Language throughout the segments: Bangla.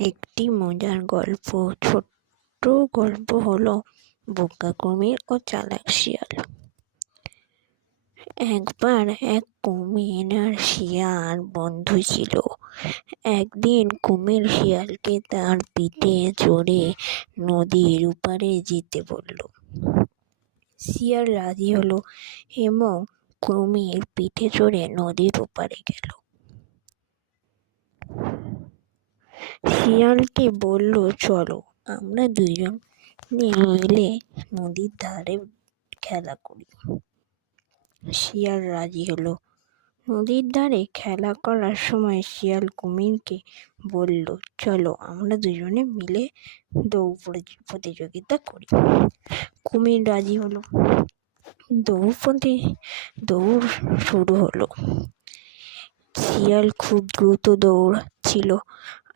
একটি মজার গল্প। ছোট্ট গল্প হলো বোকা কুমির ও চালাক শিয়াল। একবার এক কুমির আর শিয়াল বন্ধু ছিল। একদিন কুমির শিয়ালকে তার পিঠে চড়ে নদীর ওপারে যেতে বলল। শিয়াল রাজি হলো এবং কুমির পিঠে চড়ে নদীর ওপারে গেল। শিয়ালকে বলল, চলো আমরা দুজন মিলে নদীর ধারে খেলা করি। শিয়াল রাজি হলো। নদীর ধারে খেলা করার সময় শিয়াল কুমিরকে বলল, চলো আমরা দুজনে মিলে দৌড় প্রতিযোগিতা করি। কুমির রাজি হলো। দৌড় শুরু হলো। শিয়াল খুব দ্রুত দৌড়াচ্ছিল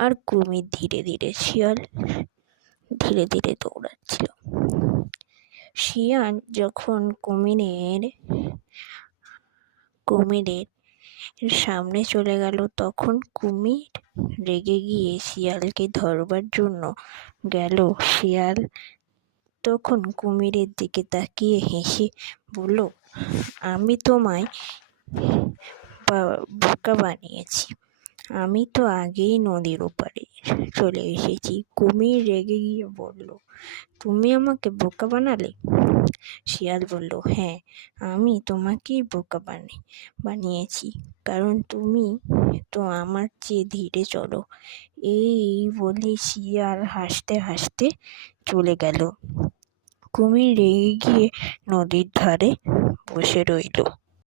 আর কুমির ধীরে ধীরে। শিয়াল ধীরে ধীরে দৌড়াচ্ছিল। শিয়াল যখন কুমিরের সামনে চলে গেল, তখন কুমির রেগে গিয়ে শিয়ালকে ধরবার জন্য গেল। শিয়াল তখন কুমিরের দিকে তাকিয়ে হেসে বলল, আমি তোমায় বোকা বানিয়েছি, আমি তো আগেই নদীর ওপারে চলে এসেছি। কুমির রেগে গিয়ে বলল, তুমি আমাকে বোকা বানালে? শিয়াল বলল, হ্যাঁ, আমি তোমাকেই বোকা বানিয়েছি, কারণ তুমি তো আমার চেয়ে ধীরে চলো। এই বলে শিয়াল হাসতে হাসতে চলে গেল। কুমির রেগে গিয়ে নদীর ধারে বসে রইল।